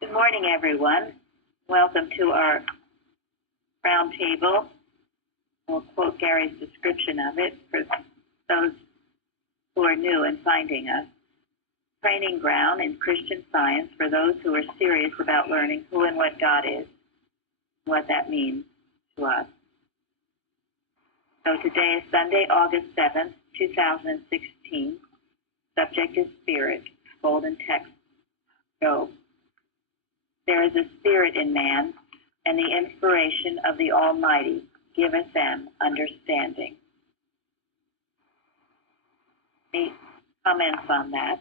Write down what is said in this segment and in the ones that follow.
Good morning, everyone. Welcome to our roundtable. We'll quote Gary's description of it for those who are new in finding us. Training ground in Christian Science for those who are serious about learning who and what God is, what that means to us. So today is Sunday, August 7th, 2016. Subject is Spirit, golden text, Job. There is a spirit in man, and the inspiration of the Almighty giveth them understanding. Any comments on that?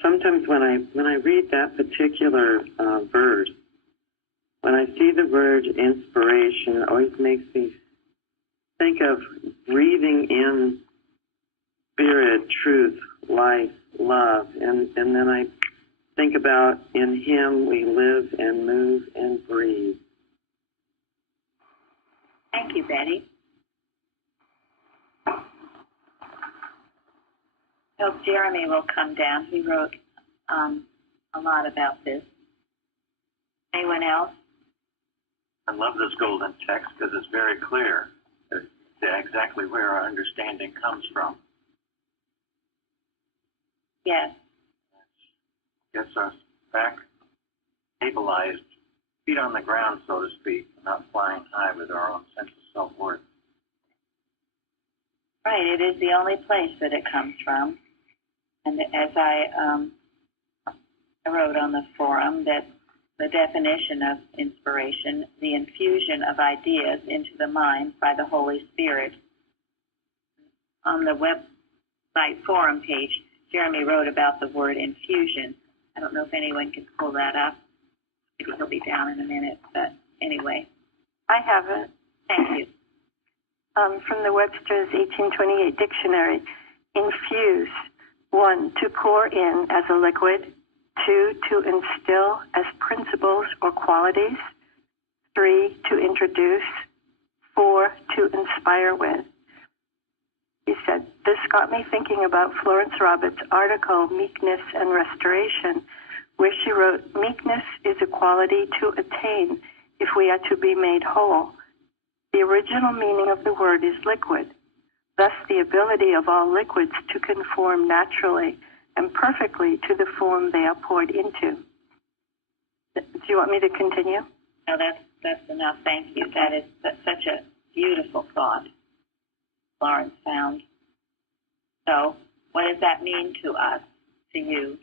Sometimes when I read that particular verse, when I see the word inspiration, it always makes me think of breathing in spirit, truth, life, love, and then I think about in Him we live and move and breathe. Thank you, Betty. I hope Jeremy will come down. He wrote a lot about this. Anyone else? I love this golden text because it's very clear exactly where our understanding comes from. Yes. Gets us back stabilized, feet on the ground, so to speak, not flying high with our own sense of self-worth. Right, it is the only place that it comes from. And as I wrote on the forum, that the definition of inspiration, the infusion of ideas into the mind by the Holy Spirit. On the website forum page, Jeremy wrote about the word infusion. I don't know if anyone can pull that up. Maybe he'll be down in a minute, but anyway. I have it. Thank you. From the Webster's 1828 dictionary, infuse, 1, to pour in as a liquid, 2, to instill as principles or qualities, 3, to introduce, 4, to inspire with. He said, this got me thinking about Florence Roberts' article, Meekness and Restoration, where she wrote, meekness is a quality to attain if we are to be made whole. The original meaning of the word is liquid, thus the ability of all liquids to conform naturally and perfectly to the form they are poured into. Do you want me to continue? No, that's enough. Thank you. That's such a beautiful thought Lawrence found. So, what does that mean to us, to you?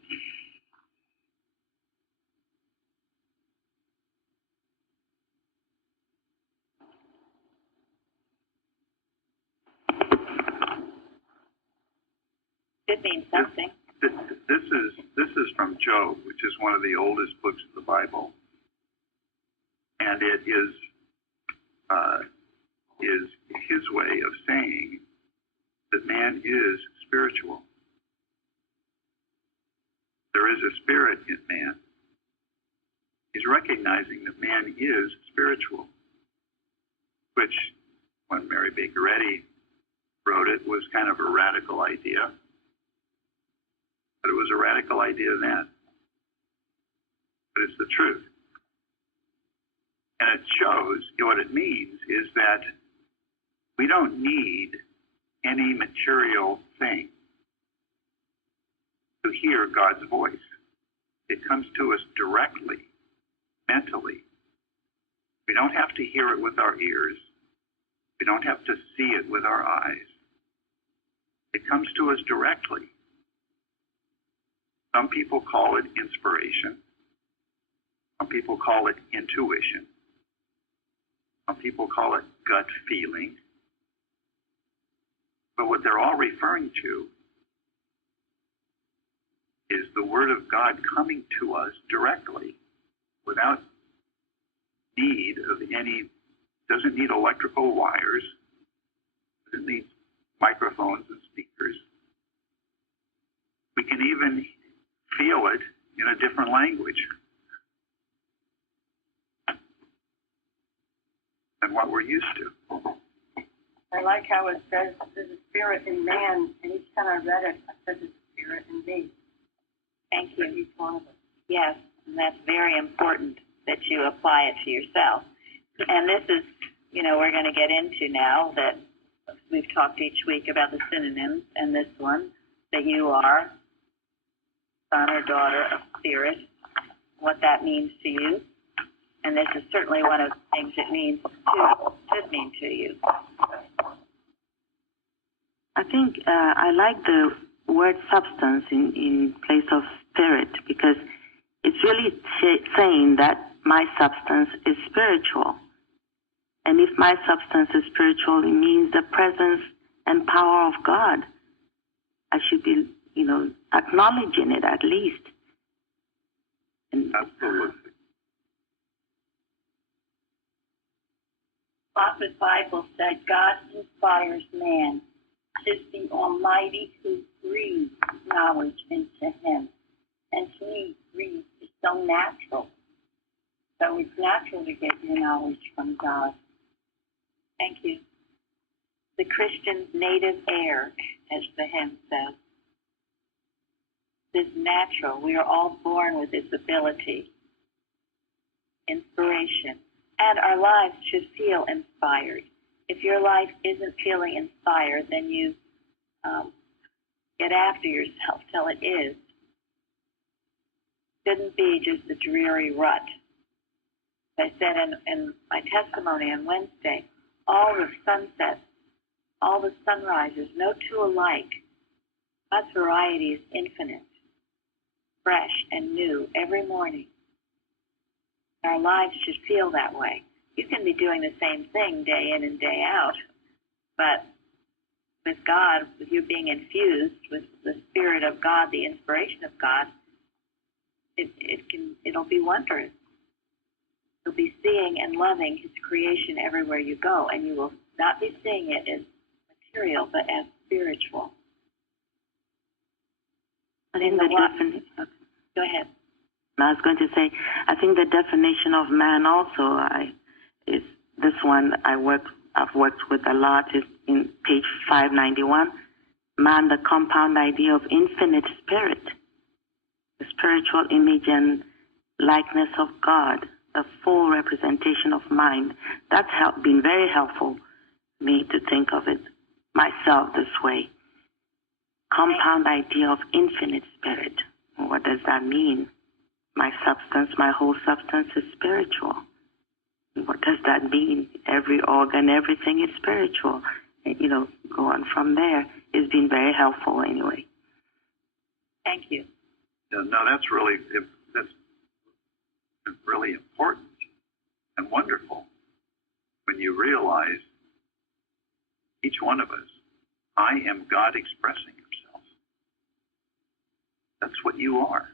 It means something. This is from Job, which is one of the oldest books of the Bible, and it is his way of saying that man is spiritual. There is a spirit in man. He's recognizing that man is spiritual, which, when Mary Baker Eddy wrote it, was kind of a radical idea. But it was a radical idea then. But it's the truth. And it shows, what it means is that we don't need any material thing to hear God's voice. It comes to us directly, mentally. We don't have to hear it with our ears. We don't have to see it with our eyes. It comes to us directly. Some people call it inspiration. Some people call it intuition. Some people call it gut feeling. But what they're all referring to is the Word of God coming to us directly without need of any, doesn't need electrical wires, doesn't need microphones and speakers. We can even feel it in a different language than what we're used to. I like how it says there's a spirit in man, and each time I read it, I said there's a spirit in me. Thank you. Yes, and that's very important that you apply it to yourself. And this is, we're going to get into now that we've talked each week about the synonyms, and this one, that you are son or daughter of spirit, what that means to you. And this is certainly one of the things it should mean to you. I think I like the word substance in place of spirit, because it's really saying that my substance is spiritual. And if my substance is spiritual, it means the presence and power of God. I should be, acknowledging it at least. And, Absolutely. Prophet Bible said God inspires man. It is the Almighty who breathes knowledge into him. And to me, breathe is so natural. So it's natural to get your knowledge from God. Thank you. The Christian's native air, as the hymn says, is natural. We are all born with this ability, inspiration, and our lives should feel inspired. If your life isn't feeling inspired, then you get after yourself till it is. Shouldn't be just a dreary rut. As I said in my testimony on Wednesday, all the sunsets, all the sunrises, no two alike. God's variety is infinite, fresh and new every morning. Our lives should feel that way. You can be doing the same thing day in and day out, but with God, with you being infused with the Spirit of God, the inspiration of God, it'll be wondrous. You'll be seeing and loving His creation everywhere you go, and you will not be seeing it as material, but as spiritual. I think Go ahead. I was going to say, I think the definition of man also is this one I've worked with a lot, is in page 591. Man, the compound idea of infinite spirit, the spiritual image and likeness of God, the full representation of mind. That's been very helpful to me to think of it myself this way. Compound idea of infinite spirit. What does that mean? My substance, my whole substance is spiritual. What does that mean? Every organ, everything is spiritual. Go on from there. It's been very helpful anyway. Thank you. No, that's really important and wonderful when you realize each one of us, I am God expressing Himself. That's what you are.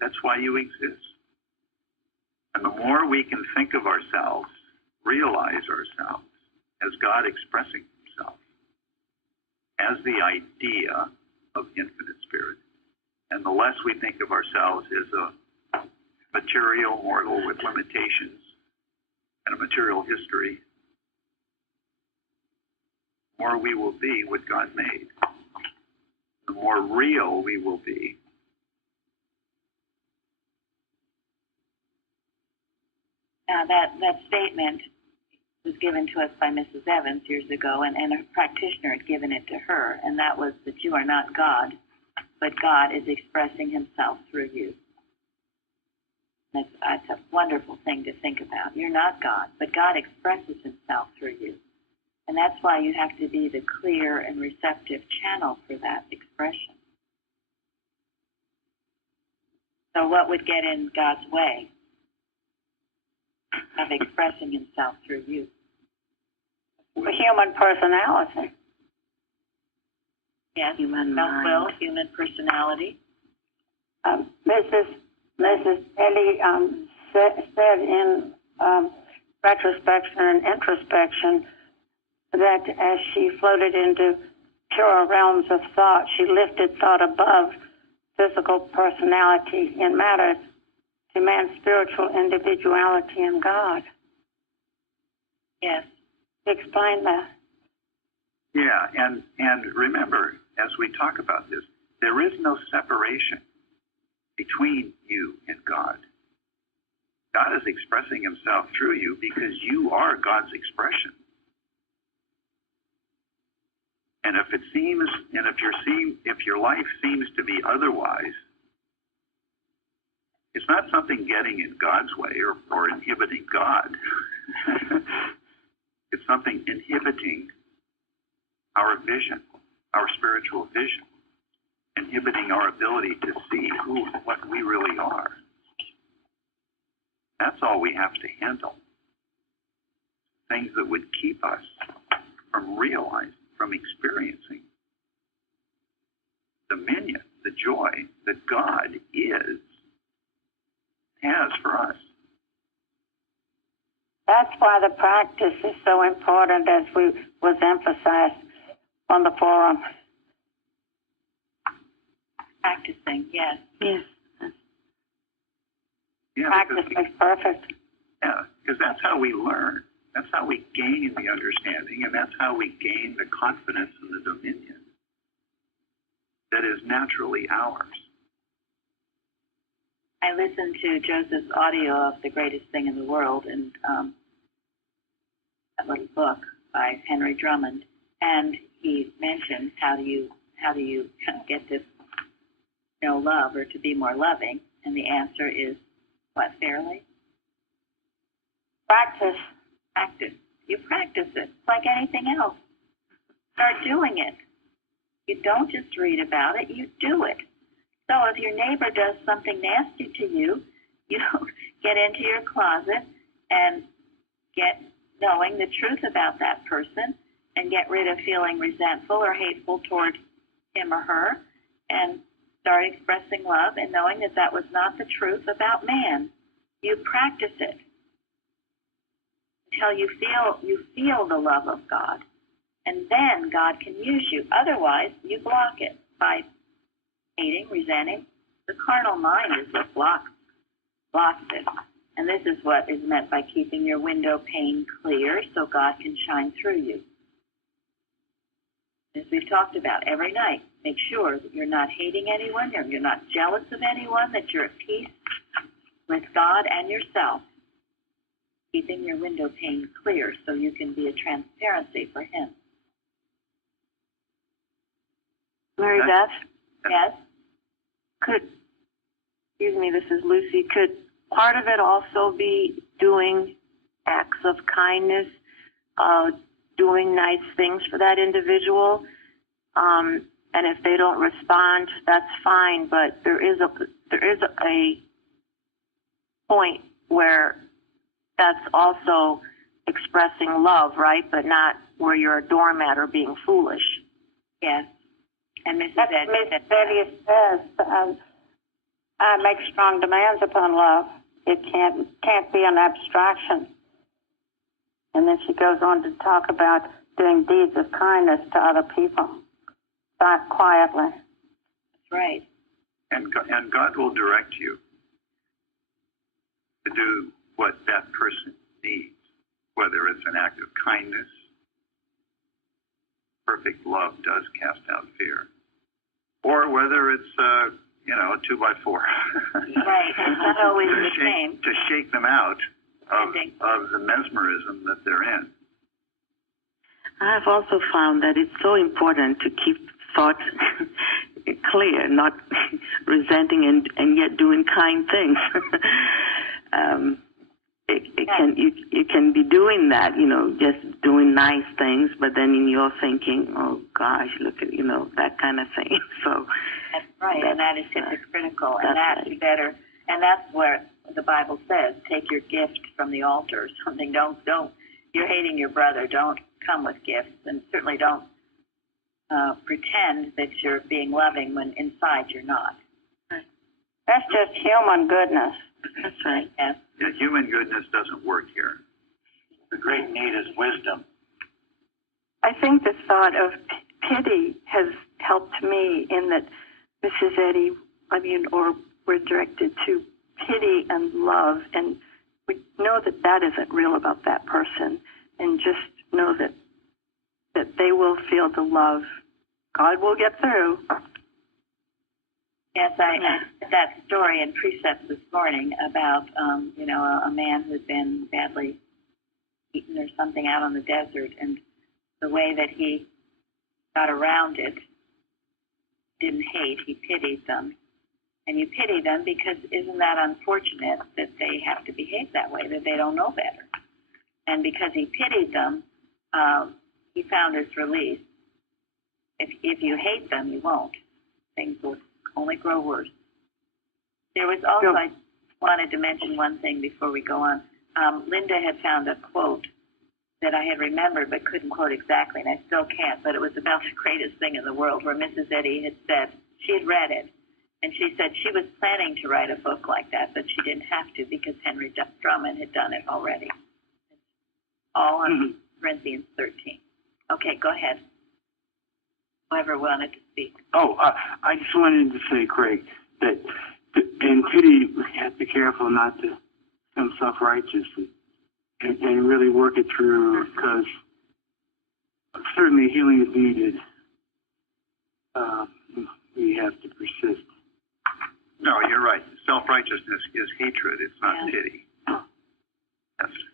That's why you exist. And the more we can think of ourselves, realize ourselves as God expressing Himself, as the idea of infinite spirit, and the less we think of ourselves as a material mortal with limitations and a material history, the more we will be what God made. The more real we will be. Now, that statement was given to us by Mrs. Evans years ago, and a practitioner had given it to her, and that was that you are not God, but God is expressing Himself through you. That's a wonderful thing to think about. You're not God, but God expresses Himself through you. And that's why you have to be the clear and receptive channel for that expression. So what would get in God's way of expressing Himself through you? The human personality. Yes, Human mind. self-will, human personality. Mrs. Ellie said in retrospection and introspection that as she floated into purer realms of thought, she lifted thought above physical personality and matter to man's spiritual individuality in God. Yes. Explain that. Yeah, and remember, as we talk about this, there is no separation between you and God. God is expressing himself through you because you are God's expression. And if if your life seems to be otherwise, it's not something getting in God's way or inhibiting God. It's something inhibiting our vision, our spiritual vision, inhibiting our ability to see what we really are. That's all we have to handle. Things that would keep us from realizing, from experiencing the dominion, the joy that God has for us. That's why the practice is so important, as was emphasized on the forum. Practicing, yes. Yes. Yeah, Practice makes perfect. Yeah, because that's how we learn. That's how we gain the understanding, and that's how we gain the confidence and the dominion that is naturally ours. I listened to Joseph's audio of The Greatest Thing in the World, and that little book by Henry Drummond, and he mentioned how do you get to know love or to be more loving, and the answer is what, fairly? Practice. Practice. You practice it. It's like anything else. Start doing it. You don't just read about it, you do it. So if your neighbor does something nasty to you, you get into your closet and get knowing the truth about that person and get rid of feeling resentful or hateful toward him or her and start expressing love and knowing that that was not the truth about man. You practice it until you feel the love of God, and then God can use you. Otherwise, you block it by hating, resenting. The carnal mind is what blocks it. And this is what is meant by keeping your window pane clear so God can shine through you. As we've talked about every night, make sure that you're not hating anyone, you're not jealous of anyone, that you're at peace with God and yourself. Keeping your window pane clear so you can be a transparency for him. Mary Beth? Yes? Excuse me, this is Lucy, could part of it also be doing acts of kindness, doing nice things for that individual? And if they don't respond, that's fine, but there is a point where that's also expressing love, right? But not where you're a doormat or being foolish. Yes. And Mrs. Betty says, I make strong demands upon love. It can't be an abstraction. And then she goes on to talk about doing deeds of kindness to other people, quietly. That's right. And God will direct you to do what that person needs, whether it's an act of kindness. Perfect love does cast out fear. Or whether it's, a 2x4. Right, it's not always the same. To shake them out of the mesmerism that they're in. I've also found that it's so important to keep thoughts clear, not resenting and yet doing kind things. You can be doing that, just doing nice things, but then in your thinking, oh gosh, look at that kind of thing. So that's right, and that is hypocritical, and that's right. better. And that's where the Bible says, take your gift from the altar or something. Don't. You're hating your brother. Don't come with gifts, and certainly don't pretend that you're being loving when inside you're not. That's just human goodness. That's right. Yes. Yeah, human goodness doesn't work here. The great need is wisdom. I think the thought of pity has helped me in that Mrs. Eddy, or we're directed to pity and love, and we know that that isn't real about that person, and just know that they will feel the love. God will get through. Yes, I read that story in Precepts this morning about, a man who'd been badly eaten or something out on the desert, and the way that he got around it, didn't hate, he pitied them. And you pity them because isn't that unfortunate that they have to behave that way, that they don't know better? And because he pitied them, he found his release. If you hate them, you won't. Things will only grow worse. There was also, I wanted to mention one thing before we go on. Linda had found a quote that I had remembered but couldn't quote exactly, and I still can't, but it was about the greatest thing in the world, where Mrs. Eddy had said, she had read it, and she said she was planning to write a book like that, but she didn't have to because Henry Drummond had done it already. All on Corinthians 13. Okay, go ahead. Whoever wanted to speak. Oh, I just wanted to say, Craig, that in pity, we have to be careful not to become self-righteous and really work it through, because certainly healing is needed. We have to persist. No, you're right. Self-righteousness is hatred. It's not pity.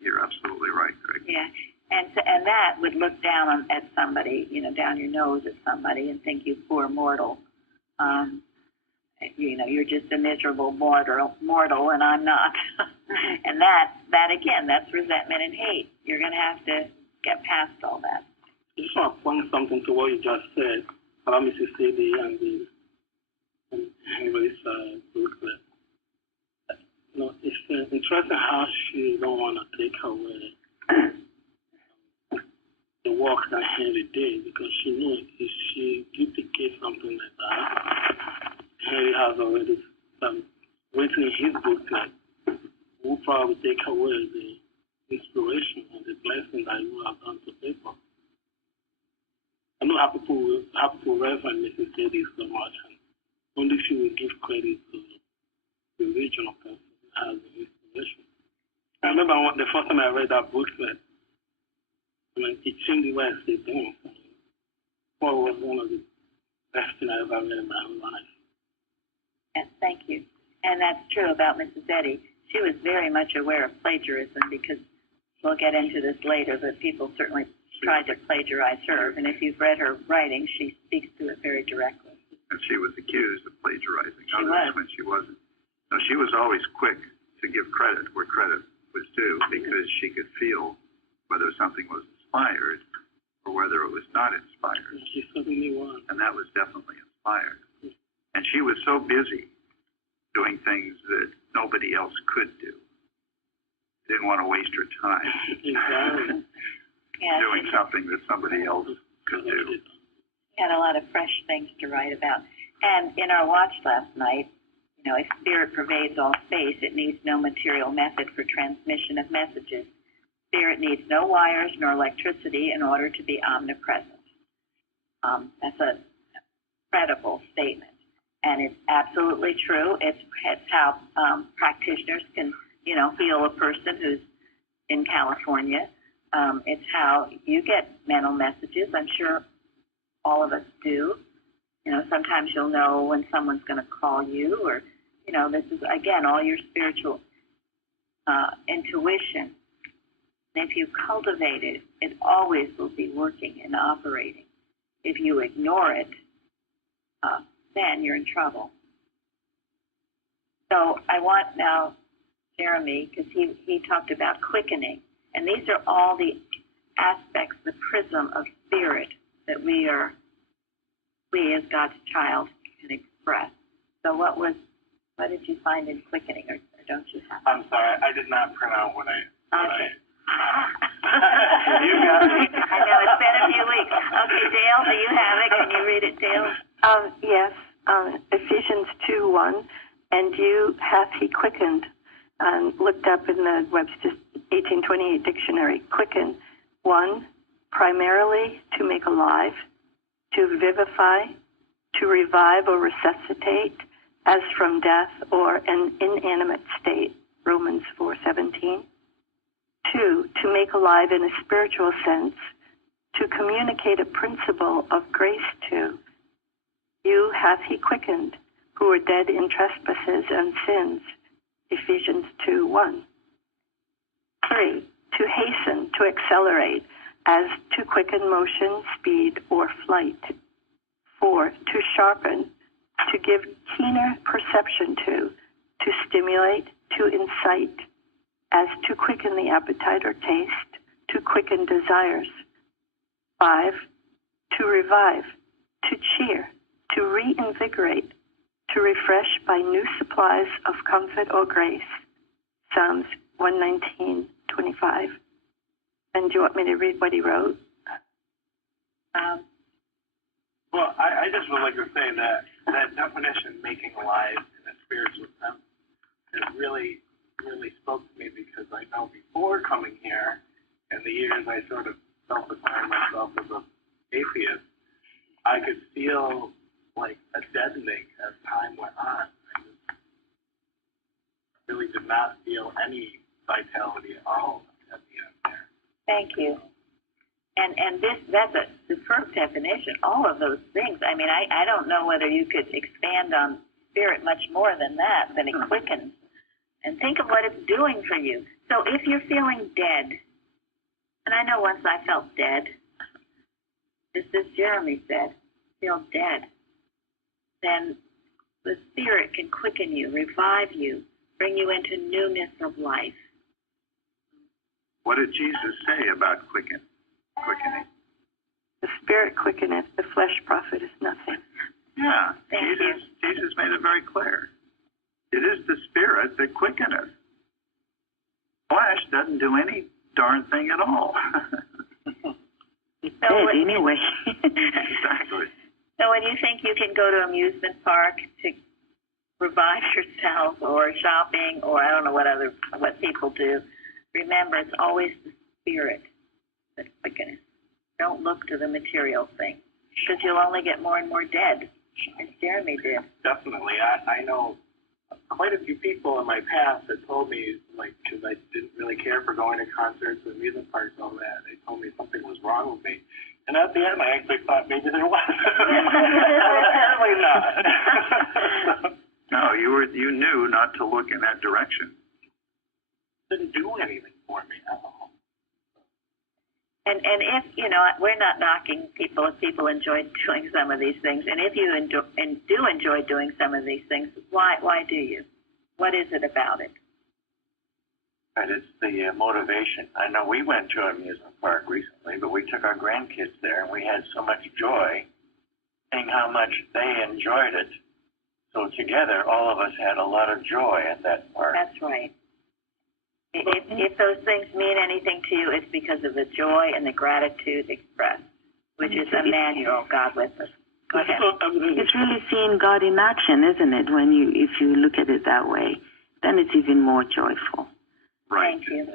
You're absolutely right, Craig. Yeah. And that would look down at somebody, down your nose at somebody and think, you poor mortal. You're just a miserable mortal, and I'm not. And that again, that's resentment and hate. You're going to have to get past all that. I just want to point something to what you just said about Mrs. Eddy and Henry's booklet. It's interesting how she don't want to take away the work that Henry did, because she knows if she duplicates something like that, Henry has already written in his booklet, will probably take away the inspiration and the blessing that you have done to people. I know how people reverend Mrs. Eddy so much, and only she will give credit to the original person who has the inspiration. I remember the first time I read that booklet, it changed the way I see things. Paul was one of the best things I ever read in my whole life. Yes, thank you. And that's true about Mrs. Eddy. She was very much aware of plagiarism, because we'll get into this later, but people certainly tried to plagiarize her. And if you've read her writing, she speaks to it very directly. And she was accused of plagiarizing She others was. when she wasn't. No, she was always quick to give credit where credit was due, because she could feel whether something was inspired or whether it was not inspired. She certainly was. And that was definitely inspired. And she was so busy doing things that nobody else could do. Didn't want to waste her time doing something that somebody else could do. She had a lot of fresh things to write about. And in our watch last night, if spirit pervades all space, it needs no material method for transmission of messages. Spirit needs no wires nor electricity in order to be omnipresent. That's a credible statement. And it's absolutely true. It's how practitioners can, heal a person who's in California. It's how you get mental messages. I'm sure all of us do. Sometimes you'll know when someone's going to call you, or, this is, again, all your spiritual intuition. And if you cultivate it, it always will be working and operating. If you ignore it, then you're in trouble. So I want now Jeremy, because he talked about quickening. And these are all the aspects, the prism of spirit that we as God's child can express. So what did you find in quickening, or don't you have? I'm sorry, I did not print out what I You got me. I know, it's been a few weeks. Okay, Dale, do you have it? Can you read it, Dale? Yes, Ephesians 2:1, and you hath he quickened, and looked up in the Webster's 1828 dictionary. Quicken, 1, primarily to make alive, to vivify, to revive or resuscitate, as from death or an inanimate state, Romans 4:17. 2, to make alive in a spiritual sense, to communicate a principle of grace to. You hath he quickened, who were dead in trespasses and sins, Ephesians 2:1. 3, to hasten, to accelerate, as to quicken motion, speed, or flight. 4, to sharpen, to give keener perception to stimulate, to incite, as to quicken the appetite or taste, to quicken desires. 5, to revive, to cheer, to reinvigorate, to refresh by new supplies of comfort or grace. Psalms 119:25. And do you want me to read what he wrote? Well, I just would like to say that that definition, making alive in a spiritual sense, it really spoke to me, because I know before coming here, in the years I sort of self-defined myself as an atheist, I could feel like a deadening as time went on. I just really did not feel any vitality at all at the end there. Thank you. And that's a superb definition, all of those things. I mean, I don't know whether you could expand on spirit much more than that, than it quickens. And think of what it's doing for you. So if you're feeling dead, and I know once I felt dead, just as Jeremy said, feel dead, then the Spirit can quicken you, revive you, bring you into newness of life. What did Jesus say about quickening? The Spirit quickeneth, the flesh profiteth nothing. Yeah, Thank Jesus made it very clear. It is the Spirit that quickeneth. Flesh doesn't do any darn thing at all. It's dead anyway. Exactly. So when you think you can go to amusement park to revive yourself, or shopping, or I don't know what people do, remember it's always the Spirit that quickens. Don't look to the material thing, because you'll only get more and more dead, as Jeremy did. Definitely. I know quite a few people in my past that told me, like, because I didn't really care for going to concerts and amusement parks and all that, they told me something was wrong with me. And at the end, I actually thought maybe there was. Apparently not. No, you knew not to look in that direction. Didn't do anything for me at all. And if, we're not knocking people if people enjoy doing some of these things. And if you do enjoy doing some of these things, why do you? What is it about it? But it's the motivation. I know we went to an amusement park recently, but we took our grandkids there, and we had so much joy seeing how much they enjoyed it. So together, all of us had a lot of joy at that park. That's right. If those things mean anything to you, it's because of the joy and the gratitude expressed, which is Emmanuel, God with us. Go ahead. It's really seeing God in action, isn't it? If you look at it that way, then it's even more joyful. Right. Thank you.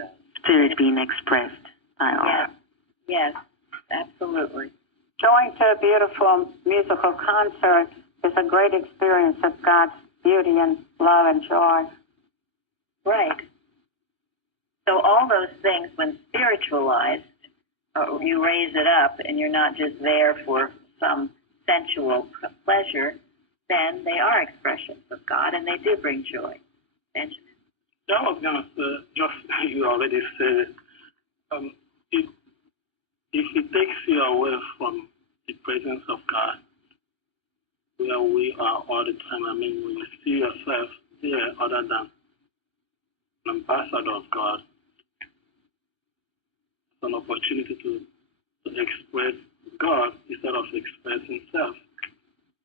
Spirit being expressed by all. Yes, absolutely. Going to a beautiful musical concert is a great experience of God's beauty and love and joy. Right. So all those things, when spiritualized, you raise it up and you're not just there for some sensual pleasure, then they are expressions of God and they do bring joy. Benjamin? I was going to say, just you already said it, if it takes you away from the presence of God, where we are all the time, when you see yourself there other than an ambassador of God, it's an opportunity to express God instead of expressing self.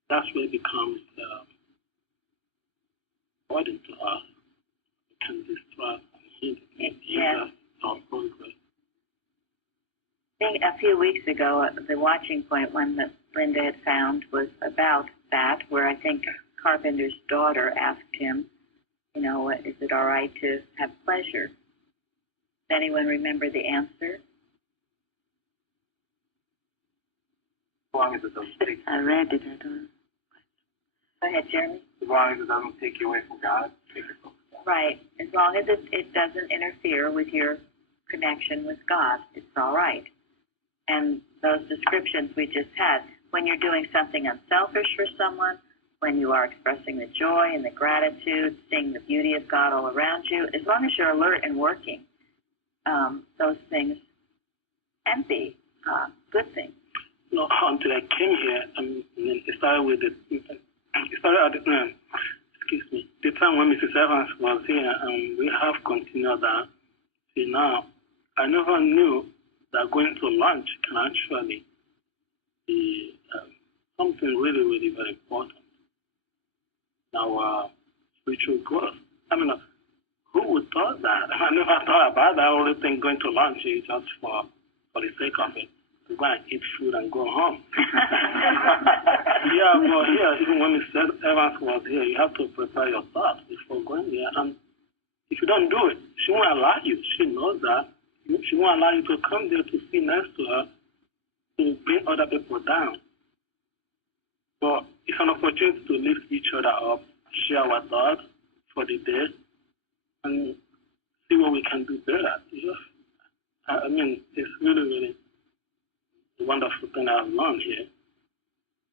That's where it becomes burden to us. It can distract and hinder our progress. I think a few weeks ago, the watching point one that Linda had found was about that, where I think Carpenter's daughter asked him, is it all right to have pleasure? Does anyone remember the answer? As long as it doesn't take I read it. I don't. Go ahead, Jeremy. as long as it doesn't take you away from God, take it from God. Right. As long as it doesn't interfere with your connection with God, it's all right. And those descriptions we just had, when you're doing something unselfish for someone, when you are expressing the joy and the gratitude, seeing the beauty of God all around you, as long as you're alert and working, those things can be good things. No, until I came here, it started with it started at the time when Mrs. Evans was here, and we have continued that. See, now, I never knew that going to lunch can actually be something really, really very important in our spiritual growth. I mean, who would thought that? I never thought about that. I only think going to lunch is just for the sake of it. To go and eat food and go home. Yeah, but here, even when Mrs. Evans was here, you have to prepare your thoughts before going there. And if you don't do it, she won't allow you. She knows that. She won't allow you to come there to sit next to her to bring other people down. But it's an opportunity to lift each other up, share our thoughts for the day, and see what we can do better. I mean, it's really, really a wonderful thing I've learned here.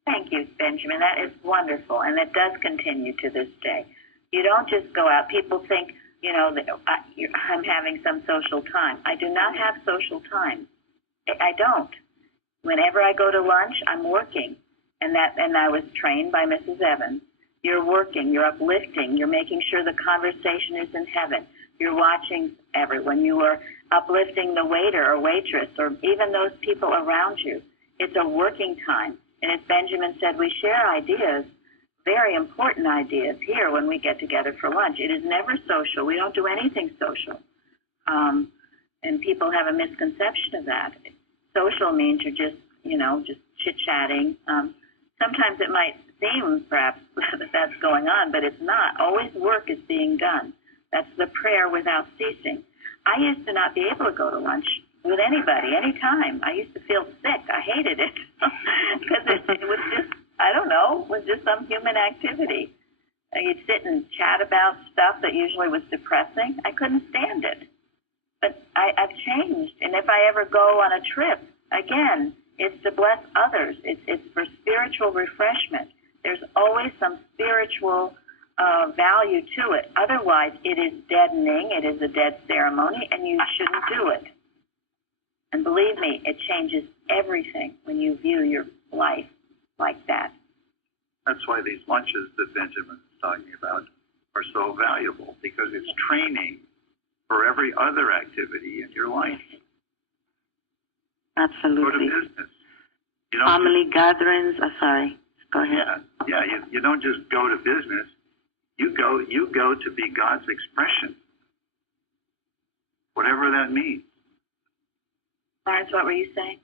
Thank you, Benjamin. That is wonderful, and it does continue to this day. You don't just go out. People think, you know, that I'm having some social time. I do not have social time. I don't. Whenever I go to lunch, I'm working, and I was trained by Mrs. Evans. You're working, you're uplifting, you're making sure the conversation is in heaven. You're watching everyone. You are uplifting the waiter or waitress or even those people around you. It's a working time. And as Benjamin said, we share ideas, very important ideas here when we get together for lunch. It is never social. We don't do anything social. And people have a misconception of that. Social means you're just, you know, just chit-chatting. Sometimes it might seem perhaps that that's going on, but it's not. Always work is being done. That's the prayer without ceasing. I used to not be able to go to lunch with anybody, anytime. I used to feel sick. I hated it because it was just, I don't know, it was just some human activity. You'd sit and chat about stuff that usually was depressing. I couldn't stand it. But I've changed. And if I ever go on a trip, again, it's to bless others. It's for spiritual refreshment. There's always some spiritual value to it. Otherwise, it is deadening. It is a dead ceremony, and you shouldn't do it. And believe me, it changes everything when you view your life like that. That's why these lunches that Benjamin is talking about are so valuable, because it's training for every other activity in your life. Absolutely. Go to business. Family gatherings. Sorry. Go ahead. Yeah. You don't just go to business. You go to be God's expression, whatever that means. Lawrence, what were you saying?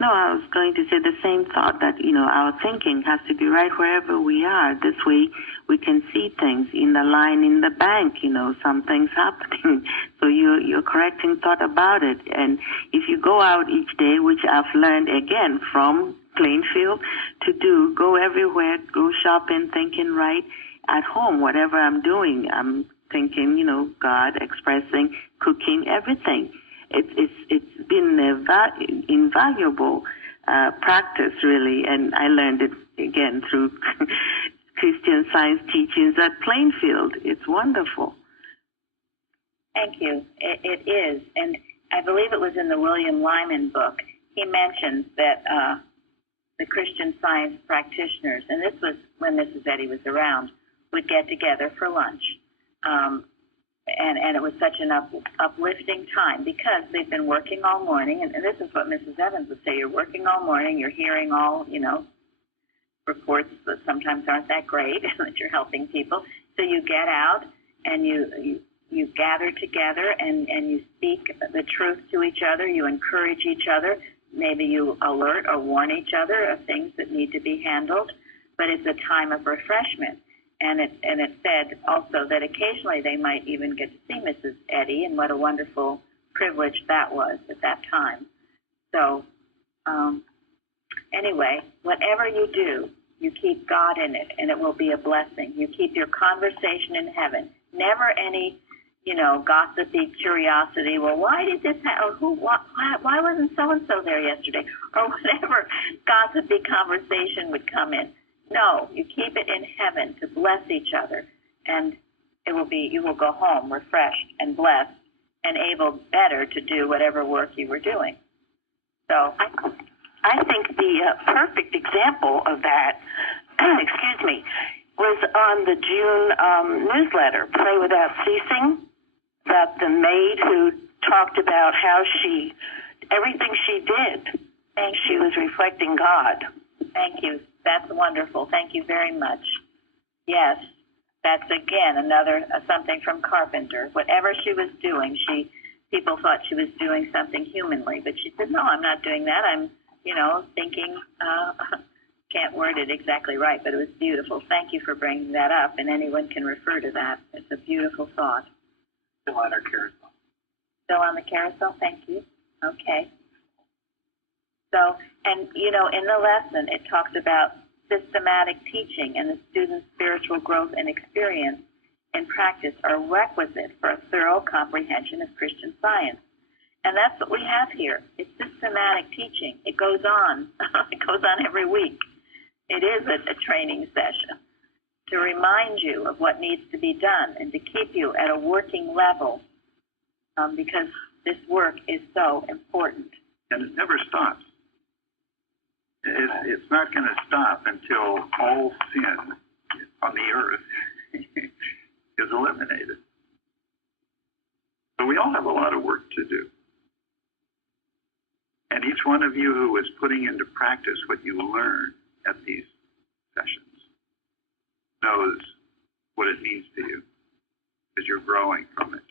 No, I was going to say the same thought, that, you know, our thinking has to be right wherever we are. This way we can see things in the line in the bank, you know, something's happening. So you're correcting thought about it. And if you go out each day, which I've learned again from Plainfield to do, go everywhere, go shopping, thinking right. At home, whatever I'm doing, I'm thinking, you know, God, expressing, cooking, everything. It's been invaluable practice, really, and I learned it again through Christian Science teachings at Plainfield. It's wonderful. Thank you. It is, and I believe it was in the William Lyman book. He mentions that the Christian Science practitioners, and this was when Mrs. Eddy was around, would get together for lunch. And it was such an uplifting time because they've been working all morning. And this is what Mrs. Evans would say. You're working all morning. You're hearing all, you know, reports that sometimes aren't that great, that you're helping people. So you get out and you gather together and you speak the truth to each other. You encourage each other. Maybe you alert or warn each other of things that need to be handled. But it's a time of refreshment. And it said also that occasionally they might even get to see Mrs. Eddy, and what a wonderful privilege that was at that time. So anyway, whatever you do, you keep God in it, and it will be a blessing. You keep your conversation in heaven. Never any, you know, gossipy curiosity. Well, why did this happen? Or why wasn't so-and-so there yesterday? Or whatever gossipy conversation would come in. No, you keep it in heaven to bless each other, and you will go home refreshed and blessed and able better to do whatever work you were doing. So I think the perfect example of that, excuse me, was on the June newsletter, Pray Without Ceasing, about the maid who talked about how everything she did, and she was reflecting God. Thank you. That's wonderful. Thank you very much. Yes, that's again another something from Carpenter. Whatever she was doing, people thought she was doing something humanly, but she said, "No, I'm not doing that. I'm, thinking." Can't word it exactly right, but it was beautiful. Thank you for bringing that up, and anyone can refer to that. It's a beautiful thought. Still on our carousel. Still on the carousel. Thank you. Okay. So, and in the lesson, it talks about systematic teaching and the student's spiritual growth and experience in practice are requisite for a thorough comprehension of Christian science. And that's what we have here. It's systematic teaching. It goes on. It goes on every week. It is a training session to remind you of what needs to be done and to keep you at a working level because this work is so important. And it never stops. It's not going to stop until all sin on the earth is eliminated. So we all have a lot of work to do. And each one of you who is putting into practice what you learn at these sessions knows what it means to you because you're growing from it.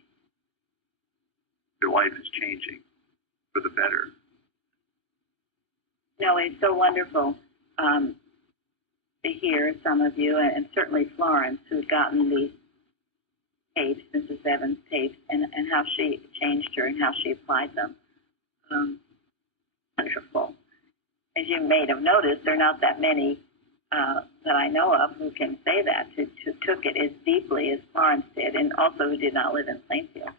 Your life is changing for the better. It's so wonderful to hear some of you, and certainly Florence, who's gotten these tapes, Mrs. Evans' tapes, and how she changed her and how she applied them. Wonderful. As you may have noticed, there are not that many that I know of who can say that, who took it as deeply as Florence did, and also who did not live in Plainfield.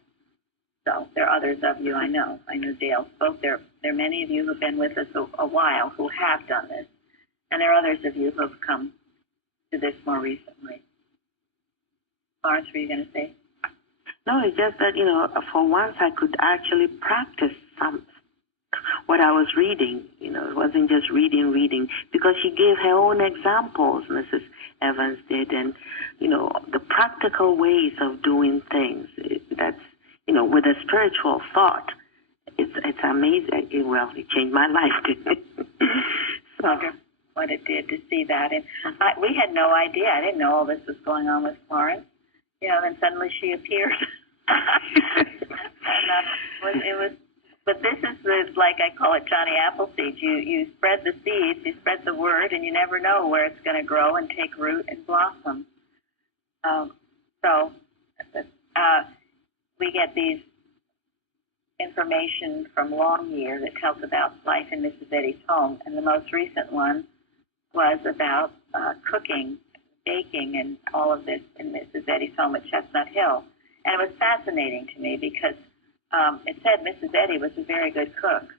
So there are others of you I know. I know Dale spoke. There are many of you who have been with us a while who have done this, and there are others of you who have come to this more recently. Florence, were you going to say? No, it's just that, for once I could actually practice what I was reading. It wasn't just reading, because she gave her own examples, Mrs. Evans did, and, the practical ways of doing things. That's, with a spiritual thought. It's amazing. It changed my life, didn't it? So. What it did to see that. And we had no idea. I didn't know all this was going on with Florence. Then suddenly she appeared. And it was, but this is like I call it Johnny Appleseed. You spread the seeds, you spread the word, and you never know where it's going to grow and take root and blossom. We get these information from Longyear that tells about life in Mrs. Eddy's home, and the most recent one was about cooking, baking, and all of this in Mrs. Eddy's home at Chestnut Hill. And it was fascinating to me because it said Mrs. Eddy was a very good cook,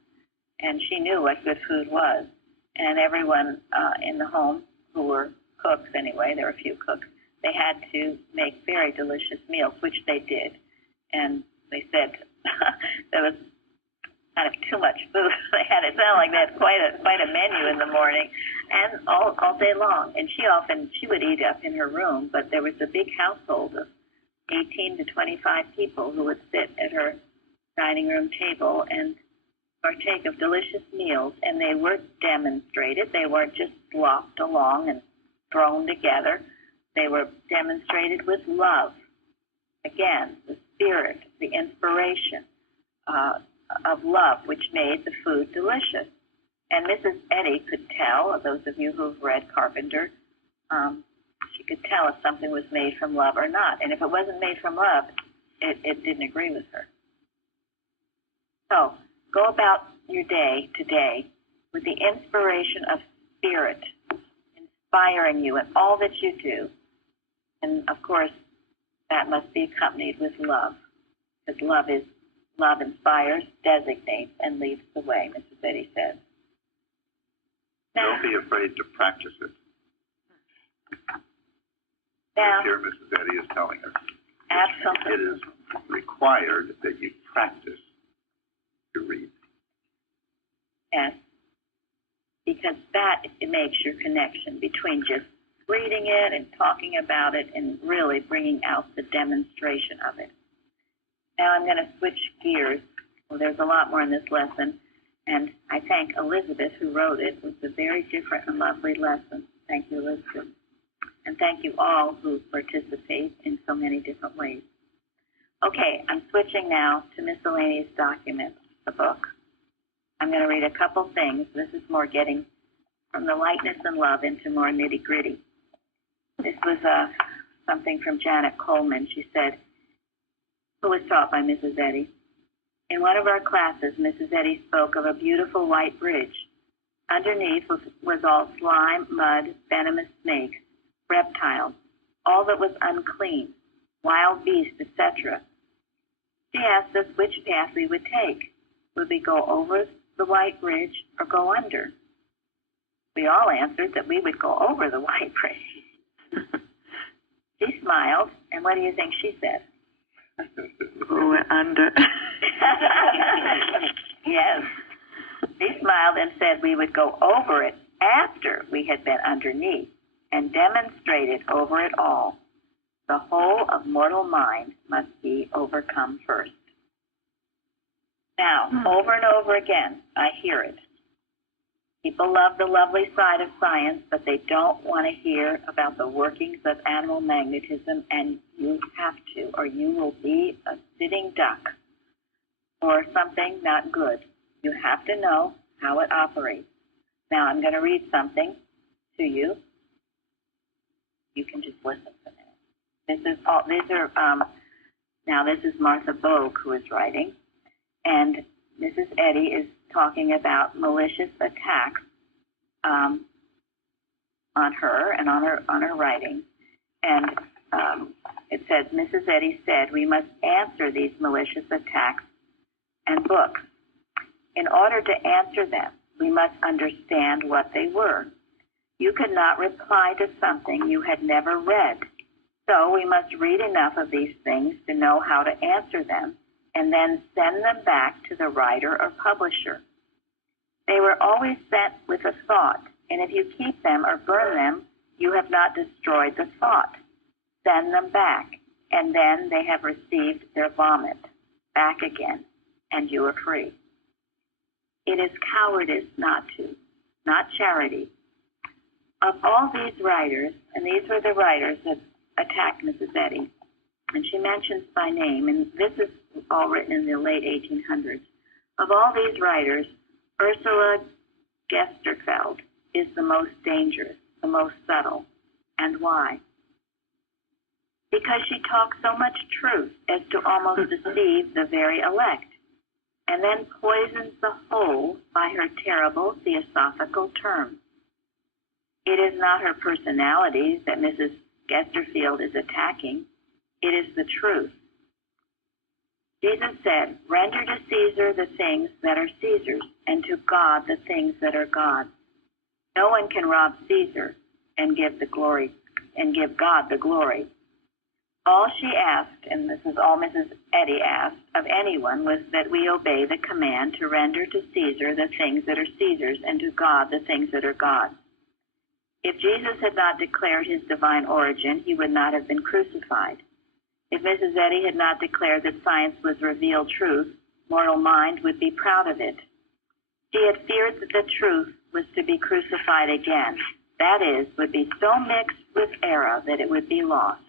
and she knew what good food was. And everyone in the home who were cooks anyway, there were a few cooks, they had to make very delicious meals, which they did. And they said there was kind of too much food. It sounded like they had quite a menu in the morning and all day long. And she would eat up in her room, but there was a big household of 18 to 25 people who would sit at her dining room table and partake of delicious meals, and they were demonstrated. They weren't just slopped along and thrown together. They were demonstrated with love. Again, the spirit, the inspiration of love, which made the food delicious. And Mrs. Eddy could tell, those of you who've read Carpenter, she could tell if something was made from love or not. And if it wasn't made from love, it didn't agree with her. So go about your day today with the inspiration of spirit inspiring you in all that you do. And, of course, that must be accompanied with love, because love inspires, designates, and leads the way, Mrs. Eddy says. Don't be afraid to practice it. Now, Here, Mrs. Eddy is telling us absolutely. it is required that you practice to read. Yes, because that it makes your connection between just reading it and talking about it and really bringing out the demonstration of it. Now I'm going to switch gears. Well, there's a lot more in this lesson, and I thank Elizabeth who wrote it. It was a very different and lovely lesson. Thank you, Elizabeth. And thank you all who participate in so many different ways. Okay, I'm switching now to Miscellaneous Documents, the book. I'm going to read a couple things. This is more getting from the lightness and love into more nitty-gritty. This was something from Janet Coleman. She said, who was taught by Mrs. Eddy. In one of our classes, Mrs. Eddy spoke of a beautiful white bridge. Underneath was all slime, mud, venomous snakes, reptiles, all that was unclean, wild beasts, etc. She asked us which path we would take. Would we go over the white bridge or go under? We all answered that we would go over the white bridge. She smiled, and what do you think she said? Go under. Yes. She smiled and said we would go over it after we had been underneath and demonstrated over it all. The whole of mortal mind must be overcome first. Now, over and over again, I hear it. People love the lovely side of science, but they don't want to hear about the workings of animal magnetism, and you have to, or you will be a sitting duck or something not good. You have to know how it operates. Now, I'm going to read something to you. You can just listen for a minute. Now this is Martha Bogue who is writing, and Mrs. Eddy is talking about malicious attacks on her and on her writing. And it says, Mrs. Eddy said, we must answer these malicious attacks and books. In order to answer them, we must understand what they were. You could not reply to something you had never read. So we must read enough of these things to know how to answer them and then send them back to the writer or publisher. They were always sent with a thought, and if you keep them or burn them, you have not destroyed the thought. Send them back, and then they have received their vomit back again, and you are free. It is cowardice not to, not charity. Of all these writers, and these were the writers that attacked Mrs. Eddy, and she mentions by name, and this is all written in the late 1800s. Of all these writers, Ursula Gesterfeld is the most dangerous, the most subtle. And why? Because she talks so much truth as to almost deceive the very elect, and then poisons the whole by her terrible theosophical terms. It is not her personality that Mrs. Gesterfield is attacking. It is the truth. Jesus said, render to Caesar the things that are Caesar's, and to God the things that are God's. No one can rob Caesar and give God the glory. All she asked, and this is all Mrs. Eddy asked of anyone, was that we obey the command to render to Caesar the things that are Caesar's, and to God the things that are God's. If Jesus had not declared his divine origin, he would not have been crucified. If Mrs. Eddy had not declared that science was revealed truth, mortal mind would be proud of it. She had feared that the truth was to be crucified again. That is, would be so mixed with error that it would be lost.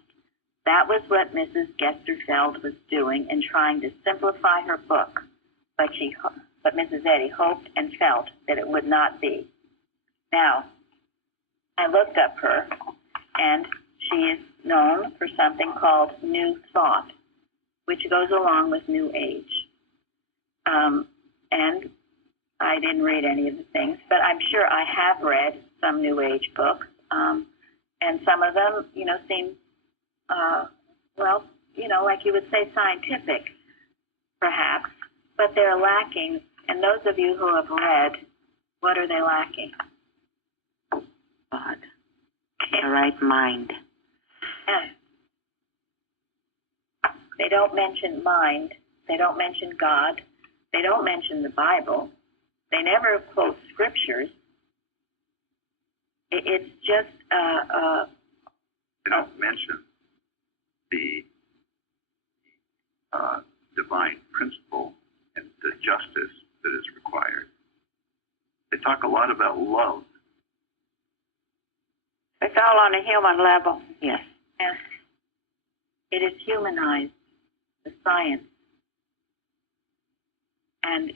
That was what Mrs. Gesterfeld was doing in trying to simplify her book, but Mrs. Eddy hoped and felt that it would not be. Now, I looked up her, and she is known for something called New Thought, which goes along with New Age. And I didn't read any of the things, but I'm sure I have read some New Age books, and some of them, seem, like you would say scientific, perhaps, but they're lacking. And those of you who have read, what are they lacking? God. the right mind. Yeah. They don't mention mind. They don't mention God. They don't mention the Bible. They never quote scriptures. It's just They don't mention the divine principle and the justice that is required. They talk a lot about love. It's all on a human level. Yes. Yes. It is humanized, the science. And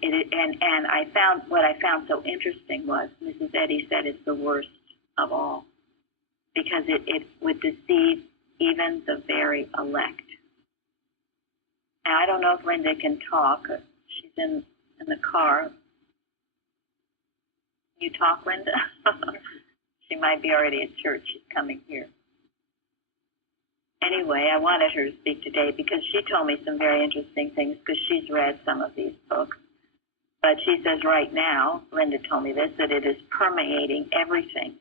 I found what I found so interesting was Mrs. Eddy said it's the worst of all because it would deceive even the very elect. And I don't know if Linda can talk. She's in the car. Can you talk, Linda? She might be already at church. She's coming here. Anyway, I wanted her to speak today because she told me some very interesting things because she's read some of these books. But she says right now, Linda told me this, that it is permeating everything,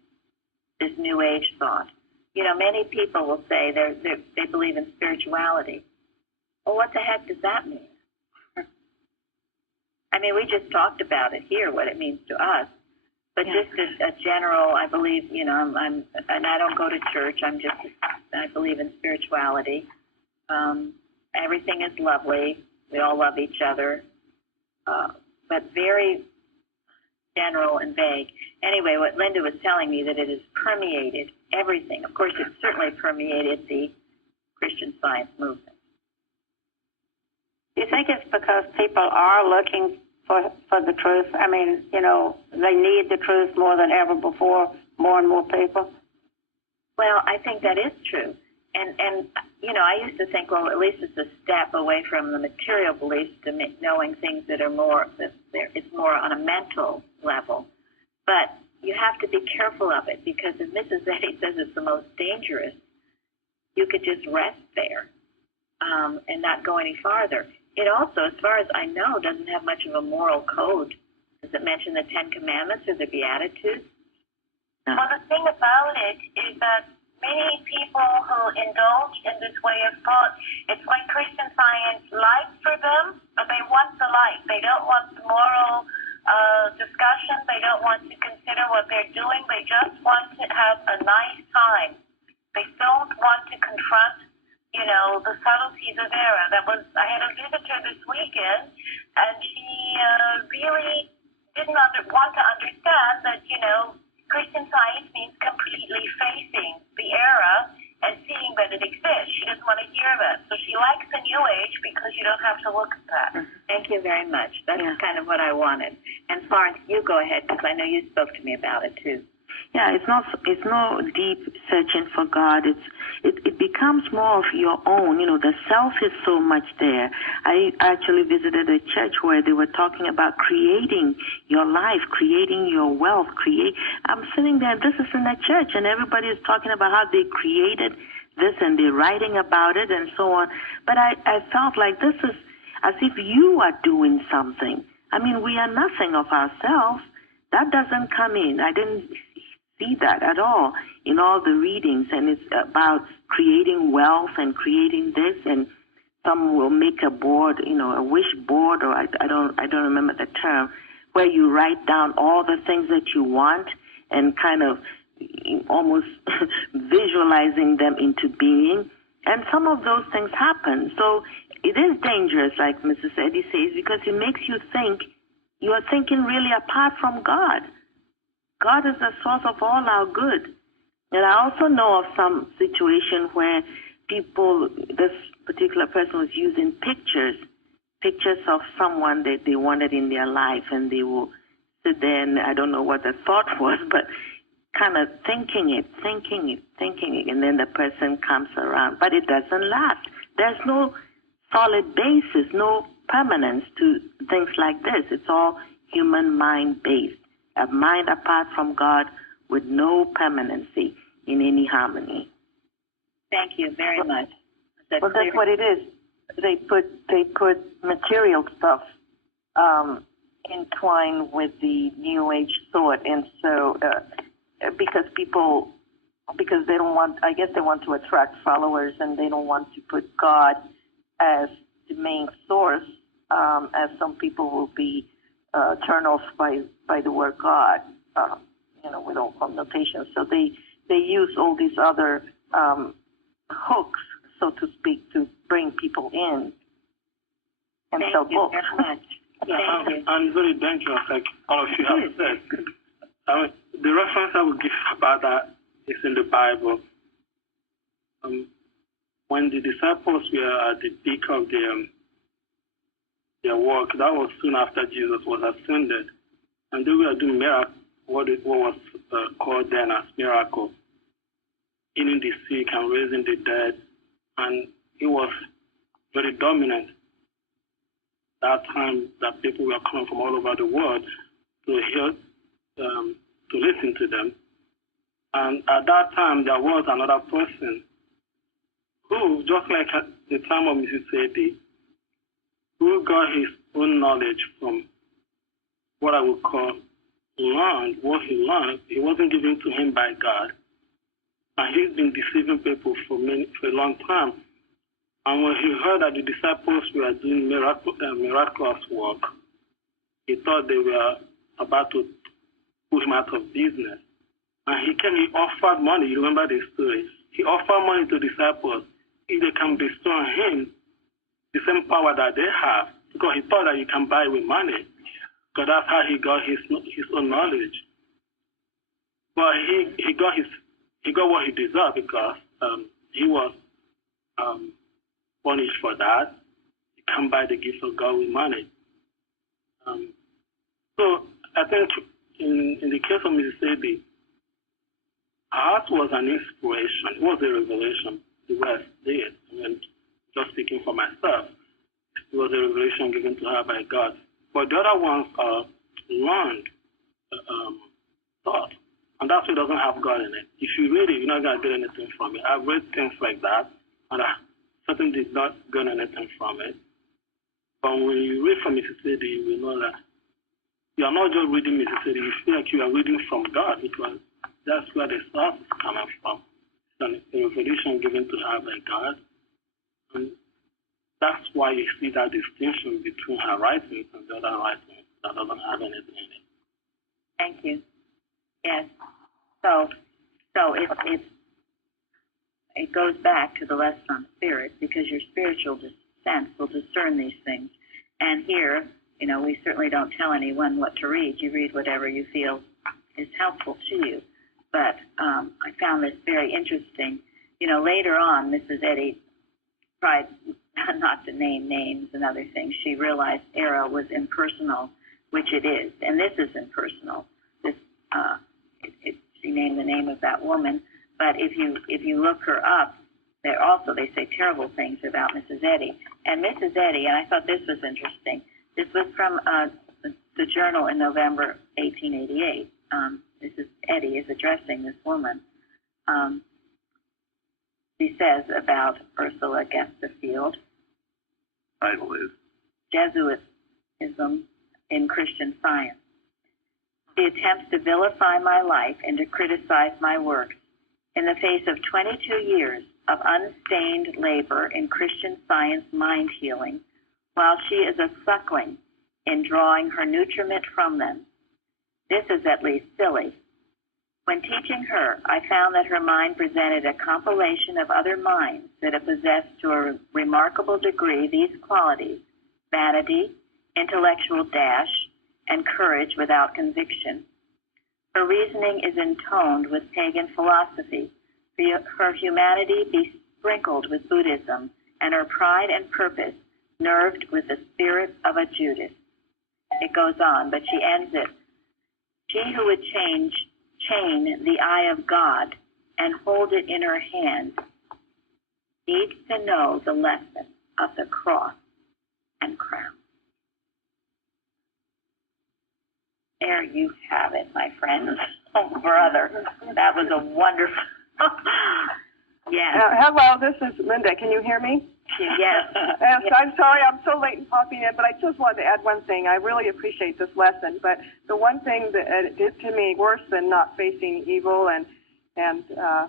this New Age thought. You know, many people will say they believe in spirituality. Well, what the heck does that mean? I mean, we just talked about it here, what it means to us. But just a general, I believe, you know, I'm and I don't go to church. I believe in spirituality. Everything is lovely. We all love each other. But very general and vague. Anyway, what Linda was telling me, that it has permeated everything. Of course, it certainly permeated the Christian Science movement. Do you think it's because people are looking for the truth? I mean, you know, they need the truth more than ever before, more and more people? Well, I think that is true. And you know, I used to think, well, at least it's a step away from the material beliefs to knowing things that are more, it's more on a mental level. But you have to be careful of it because if Mrs. Eddy says it's the most dangerous, you could just rest there and not go any farther. It also, as far as I know, doesn't have much of a moral code. Does it mention the Ten Commandments or the Beatitudes? Well, the thing about it is that many people who indulge in this way of thought, it's like Christian Science light for them, but they want the light. They don't want the moral discussion. They don't want to consider what they're doing. They just want to have a nice time. They don't want to confront, you know, the subtleties of error. I had a visitor this weekend, and she really didn't want to understand that, you know, Christian Science means completely facing the error and seeing that it exists. She doesn't want to hear that. So she likes the New Age because you don't have to look at that. Thank you very much. That's kind of what I wanted. And Florence, you go ahead because I know you spoke to me about it too. Yeah, it's no deep searching for God. It becomes more of your own. You know, the self is so much there. I actually visited a church where they were talking about creating your life, creating your wealth. I'm sitting there, this is in a church, and everybody is talking about how they created this and they're writing about it and so on. But I felt like this is as if you are doing something. I mean, we are nothing of ourselves. That doesn't come in. I didn't see that at all in all the readings, and it's about creating wealth and creating this, and some will make a board, you know, a wish board, or I don't remember the term, where you write down all the things that you want and kind of almost visualizing them into being, and some of those things happen. So it is dangerous, like Mrs. Eddy says, because it makes you think you are thinking really apart from God. God is the source of all our good. And I also know of some situation where this particular person was using pictures of someone that they wanted in their life, and they will sit there, and I don't know what the thought was, but kind of thinking it, and then the person comes around. But it doesn't last. There's no solid basis, no permanence to things like this. It's all human mind-based. A mind apart from God with no permanency in any harmony. Thank you very much. Well, that's what it is. They put material stuff entwined with the New Age thought, and so because people because they don't want, I guess they want to attract followers and they don't want to put God as the main source, as some people will be turned off by the word God, with all connotations. So they use all these other hooks, so to speak, to bring people in and sell books. Thank you very much. Thank you. I'm very dangerous, like all of you have said. The reference I would give about that is in the Bible. When the disciples were at the peak of their work, that was soon after Jesus was ascended, and they were doing what was called then as miracles, healing the sick and raising the dead, and it was very dominant. That time that people were coming from all over the world to hear, to listen to them. And at that time, there was another person who, just like at the time of Mrs. Sadie, who got his own knowledge from what I would call learned. What he learned, it wasn't given to him by God. And he's been deceiving people for a long time. And when he heard that the disciples were doing miraculous work, he thought they were about to put him out of business. And he offered money. You remember the story? He offered money to disciples if they can bestow on him the same power that they have, because he thought that you can buy with money. Because that's how he got his own knowledge. But he got what he deserved, because he was punished for that. You can't buy the gift of God with money. So I think in the case of Mrs. Sadie, ours was an inspiration. It was a revelation the way I see it. I mean, just speaking for myself, it was a revelation given to her by God. But the other ones are learned thought. And that's why it doesn't have God in it. If you read it, you're not going to get anything from it. I've read things like that, and I certainly did not get anything from it. But when you read from Mississippi, you will know that you are not just reading Mississippi, you feel like you are reading from God, because that's where the source is coming from. It's a revelation given to her by God. And that's why you see that distinction between her writings and the other writings that doesn't have anything in it. Thank you. Yes. So it goes back to the lesson on spirit, because your spiritual sense will discern these things. And here, we certainly don't tell anyone what to read. You read whatever you feel is helpful to you. But I found this very interesting. Later on, Mrs. Eddy tried not to name names and other things. She realized ERA was impersonal, which it is, and this is impersonal. This she named the name of that woman, but if you look her up, they say terrible things about Mrs. Eddy. And Mrs. Eddy, and I thought this was interesting. This was from the Journal in November 1888. Mrs. Eddy is addressing this woman. She says about Ursula Gestefield. Title is Jesuitism in Christian Science. She attempts to vilify my life and to criticize my works in the face of 22 years of unstained labor in Christian Science mind healing, while she is a suckling in drawing her nutriment from them. This is at least silly. When teaching her, I found that her mind presented a compilation of other minds that have possessed to a remarkable degree these qualities: vanity, intellectual dash, and courage without conviction. Her reasoning is intoned with pagan philosophy, her humanity besprinkled with Buddhism, and her pride and purpose nerved with the spirit of a Judas. It goes on, but she ends it. She who would chain the eye of God and hold it in her hand needs to know the lesson of the cross and crown. There you have it, my friends. Oh, brother, that was a wonderful. Yes. Hello, this is Linda. Can you hear me? Yes. Yes. I'm sorry I'm so late in popping in, but I just wanted to add one thing. I really appreciate this lesson, but the one thing that it did to me worse than not facing evil and And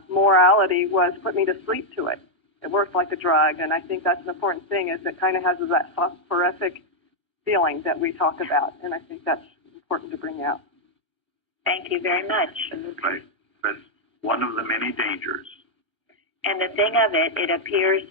morality was put me to sleep to it. It worked like a drug, and I think that's an important thing, is it kind of has that phosphorific feeling that we talk about, and I think that's important to bring out. Thank you very much. Right. That's one of the many dangers. And the thing of it, it appears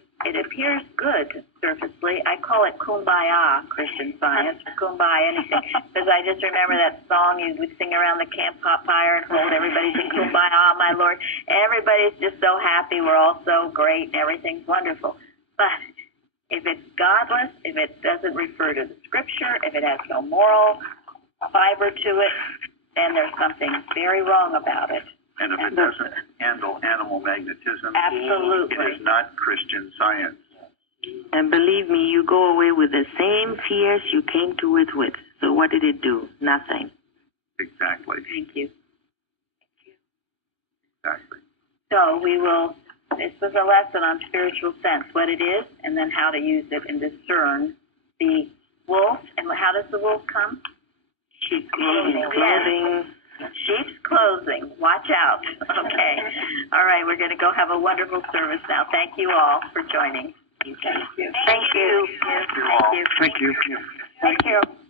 good surfacely. I call it kumbaya Christian Science, or kumbaya anything, because I just remember that song you would sing around the campfire and hold everybody sing kumbaya, my Lord. Everybody's just so happy. We're all so great and everything's wonderful. But if it's godless, if it doesn't refer to the scripture, if it has no moral fiber to it, then there's something very wrong about it. And if it doesn't handle animal magnetism, absolutely, it is not Christian Science. And believe me, you go away with the same fears you came to it with. So what did it do? Nothing. Exactly. Thank you. Exactly. So this was a lesson on spiritual sense, what it is, and then how to use it and discern the wolf. And how does the wolf come? Sheep's clothing. Sheep's clothing. Watch out. Okay. All right, we're going to go have a wonderful service now. Thank you all for joining. Thank you. Thank you. Thank you all. Thank you. Thank you.